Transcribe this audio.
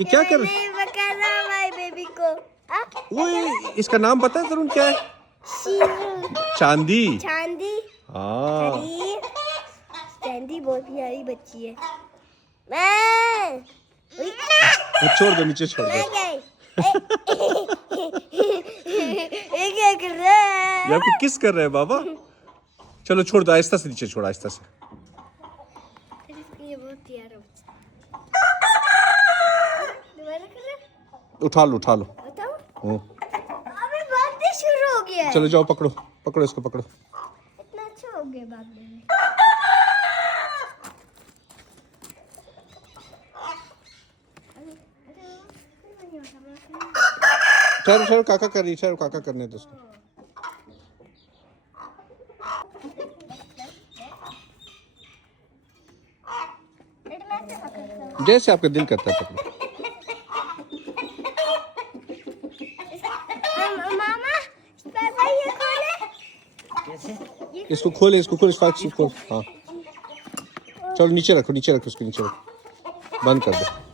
ये क्या कर मैंने पकड़ा हमारे बेबी को। ओए, इसका नाम पता है तरुण क्या है? शीरू। चांदी। चांदी। हाँ। अरे चांदी बहुत प्यारी बच्ची है। मैं वो छोड़ दो, नीचे छोड़ दो। मैं गई। ये क्या कर रहा है? ये आपको किस कर रहे हैं बाबा? चलो छोड़ दो, आहिस्ता से नीचे छोड़, आहिस्ता से। ये बहुत प्यारा बच्चा। दोबारा कर रहा है? उठा लो, उठा लो। बताओ। हम्म। अबे भागने शुरू हो गया है। चलो जाओ, पकड़ो पकड़ो, इसको पकड़ो। इतना अच्छा हो गया भागने में। ठहरो ठहरो, काका कर रही है, ठहरो, काका करने दो उसको। जैसे आपका दिल करता है पकड़ो। मामा पापा ये खोले। इसको खोले, इसको खोल, इसको खोल। हाँ चलो नीचे रखो, नीचे रखो, इसको नीचे रखो, बंद कर दो।